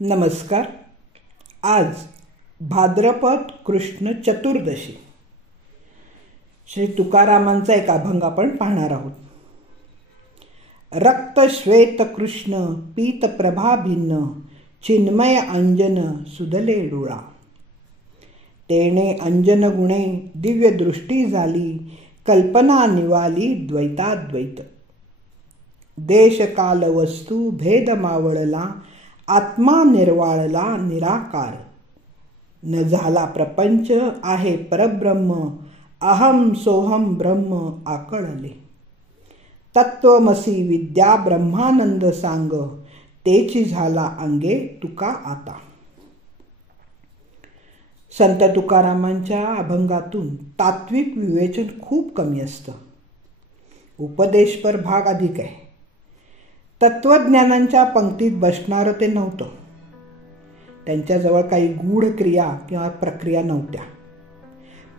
नमस्कार. आज भाद्रपद कृष्ण चतुर्दशी. श्री तुकारामांचा एक अभंग आपण पाहणार आहोत. रक्त श्वेत कृष्ण पीत प्रभा भिन्न चिन्मय अंजन सुदले डोळा. तेणे अंजन गुणे दिव्य दृष्टी झाली कल्पना निवाली द्वैताद्वैत. देश काल वस्तू भेद मावळला आत्मा निर्वाळला निराकार. न झाला प्रपंच आहे परब्रह्म अहम सोहम ब्रह्म आकळले. तत्वमसी विद्या ब्रह्मानंद सांग तेची झाला अंगे तुका आता. संत तुकारामांच्या अभंगातून तात्विक विवेचन खूप कमी असतं, उपदेशपर भाग अधिक आहे. तत्वज्ञानांच्या पंक्तीत बसणारं ते नव्हतं. त्यांच्याजवळ काही गूढ क्रिया किंवा प्रक्रिया नव्हत्या.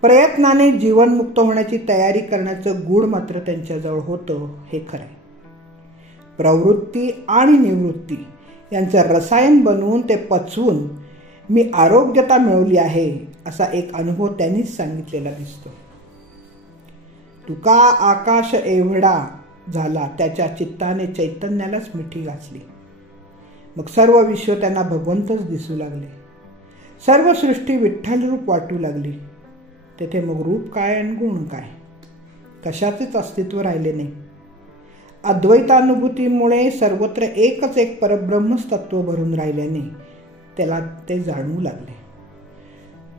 प्रयत्नाने जीवनमुक्त होण्याची तयारी करण्याचं गूढ मात्र त्यांच्याजवळ होतं, हे खरं आहे. प्रवृत्ती आणि निवृत्ती यांचं रसायन बनवून ते पचवून मी आरोग्यता मिळवली आहे असा एक अनुभव त्यांनीच सांगितलेला दिसतो. तुका आकाश एवढा झाला त्याच्या चित्ताने चैतन्यालाच मिठी घातली. मग सर्व विश्व त्यांना भगवंतच दिसू लागले. सर्व सृष्टी विठ्ठल रूप वाटू लागली. तेथे मग रूप काय आणि गुण काय, कशाचेच अस्तित्व राहिले नाही. अद्वैतानुभूतीमुळे सर्वत्र एकच एक परब्रह्मच तत्व भरून राहिल्याने त्याला ते जाणवू लागले.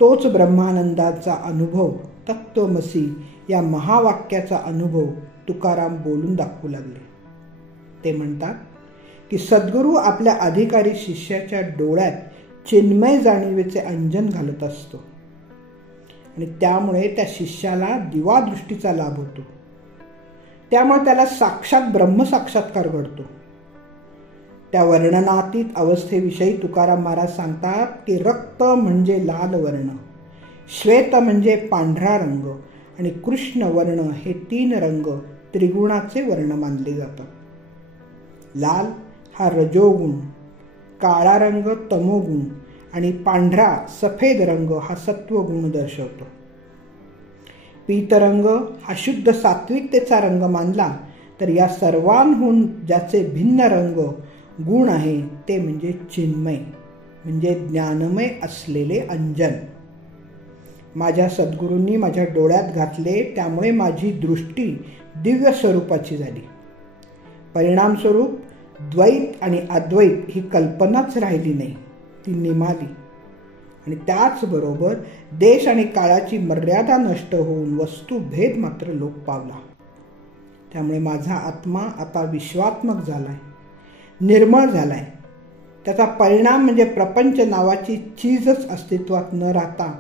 तोच ब्रह्मानंदाचा अनुभव, तत्वमसी या महावाक्याचा अनुभव तुकाराम बोलून दाखवू लागले. ते म्हणतात की सद्गुरू आपल्या अधिकारी शिष्याच्या डोळ्यात चिन्मय जाणीवेचे अंजन घालत असतो आणि त्यामुळे त्या शिष्याला दिवादृष्टीचा लाभ होतो. त्यामुळे त्याला साक्षात ब्रह्मसाक्षात्कार घडतो. त्या वर्णनातीत अवस्थेविषयी तुकाराम महाराज सांगतात की रक्त म्हणजे लाल वर्ण, श्वेत म्हणजे पांढरा रंग आणि कृष्ण वर्ण हे तीन रंग त्रिगुणाचे वर्ण मानले जातात. लाल हा रजोगुण, काळा रंग तमोगुण आणि पांढरा सफेद रंग हा सत्वगुण दर्शवतो. पीतरंग हा शुद्ध सात्विकतेचा रंग मानला तर या सर्वांहून ज्याचे भिन्न रंग गुण आहे ते म्हणजे चिन्मय, म्हणजे ज्ञानमय असलेले अंजन. माझ्या सद्गुरूंनी माझ्या डोळ्यात घातले, त्यामुळे माझी दृष्टी दिव्य स्वरूपाची झाली. परिणामस्वरूप द्वैत आणि अद्वैत ही कल्पनाच राहिली नाही, ती निमाली. आणि त्याचबरोबर देश आणि काळाची मर्यादा नष्ट होऊन वस्तुभेद मात्र लोप पावला. त्यामुळे माझा आत्मा आता विश्वात्मक झालाय, निर्मळ झालाय. त्याचा परिणाम म्हणजे प्रपंच नावाची चीजच अस्तित्वात न राहता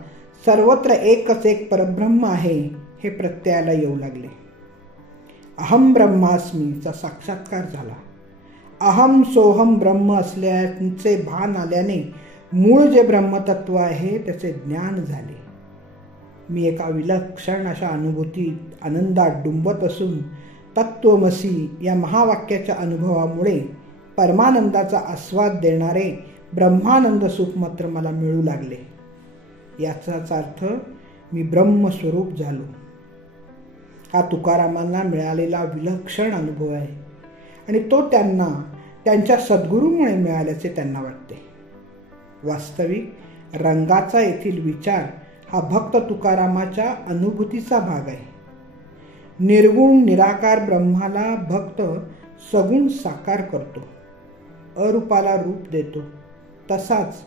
सर्वत्र एकच एक परब्रह्म आहे हे प्रत्ययाला येऊ लागले. अहम ब्रह्मास्मीचा साक्षात्कार झाला. अहम सोहम ब्रह्म असल्याचे भान आल्याने मूळ जे ब्रह्मतत्व आहे त्याचे ज्ञान झाले. मी एका विलक्षण अशा अनुभूतीत आनंदात डुंबत असून तत्वमसी या महावाक्याच्या अनुभवामुळे परमानंदाचा आस्वाद देणारे ब्रह्मानंद सुख मात्र मला मिळू लागले. याचाच अर्थ मी ब्रह्मस्वरूप झालो. हा तुकारामांना मिळालेला विलक्षण अनुभव आहे आणि तो त्यांना त्यांच्या सद्गुरूमुळे मिळाल्याचे त्यांना वाटते. वास्तविक रंगाचा येथील विचार हा भक्त तुकारामाच्या अनुभूतीचा भाग आहे. निर्गुण निराकार ब्रह्माला भक्त सगुण साकार करतो, अरूपाला रूप देतो. तसाच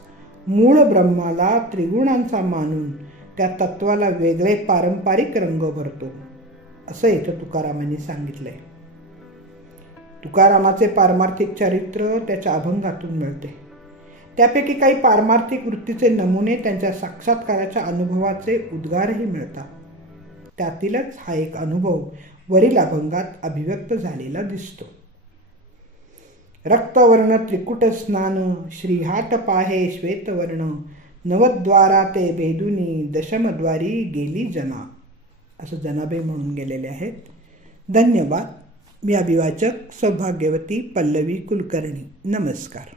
मूळ ब्रह्माला त्रिगुणांचा मानून त्या तत्वाला वेगळे पारंपरिक रंग भरतो, असं इथं तुकारामांनी सांगितलंय. तुकारामाचे पारमार्थिक चरित्र त्याच्या अभंगातून मिळते. त्यापैकी काही पारमार्थिक वृत्तीचे नमुने त्यांच्या साक्षात्काराच्या अनुभवाचे उद्गारही मिळतात. त्यातीलच हा एक अनुभव वरील अभंगात अभिव्यक्त झालेला दिसतो. रक्तवर्ण त्रिकुट स्नान श्रीहाट पाहे श्वेतवर्ण नवद्वारा ते भेदुनी दशमद्वारी गेली जना, असं जनाबे म्हणून गेलेले आहेत. धन्यवाद. मी अभिवाचक सौभाग्यवती पल्लवी कुलकर्णी. नमस्कार.